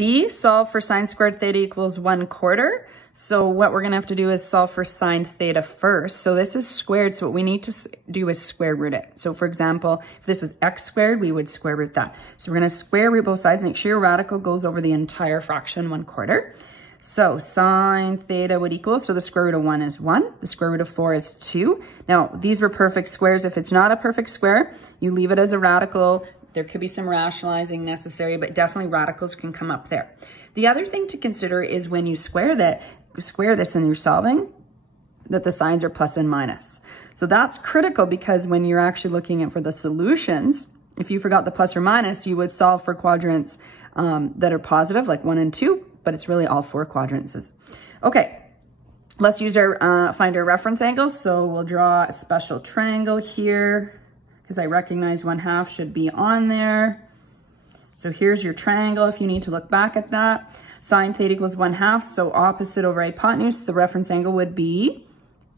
D, solve for sine squared theta equals 1/4. So what we're gonna have to do is solve for sine theta first. So this is squared, so what we need to do is square root it. So for example, if this was x squared, we would square root that. So we're gonna square root both sides, make sure your radical goes over the entire fraction, 1/4. So sine theta would equal, so the square root of 1 is 1, the square root of 4 is 2. Now, these were perfect squares. If it's not a perfect square, you leave it as a radical. There could be some rationalizing necessary, but definitely radicals can come up there. The other thing to consider is when you square this and you're solving, that the signs are plus and minus. So that's critical because when you're actually looking at for the solutions, if you forgot the plus or minus, you would solve for quadrants that are positive, like 1 and 2, but it's really all 4 quadrants. Okay, let's use our, find our reference angles. So we'll draw a special triangle here because I recognize 1/2 should be on there. So here's your triangle if you need to look back at that. Sine theta equals 1/2, so opposite over hypotenuse, the reference angle would be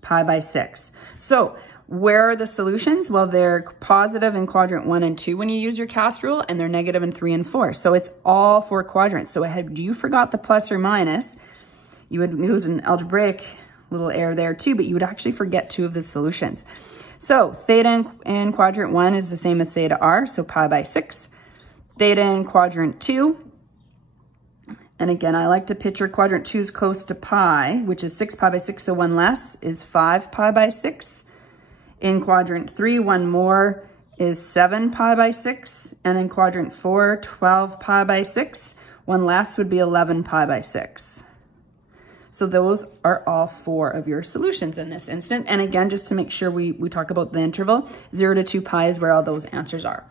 pi/6. So where are the solutions? Well, they're positive in quadrant 1 and 2 when you use your cast rule, and they're negative in 3 and 4. So it's all 4 quadrants. So had you forgot the plus or minus, you would lose an algebraic little error there too, but you would actually forget 2 of the solutions. So theta in quadrant 1 is the same as theta r, so pi/6. Theta in quadrant 2, and again, I like to picture quadrant 2 is close to pi, which is 6 pi/6, so 1 less is 5 pi/6. In quadrant 3, 1 more is 7 pi/6. And in quadrant 4, 12 pi/6. 1 less would be 11 pi/6. So those are all 4 of your solutions in this instant. And again, just to make sure we talk about the interval, 0 to 2 pi is where all those answers are.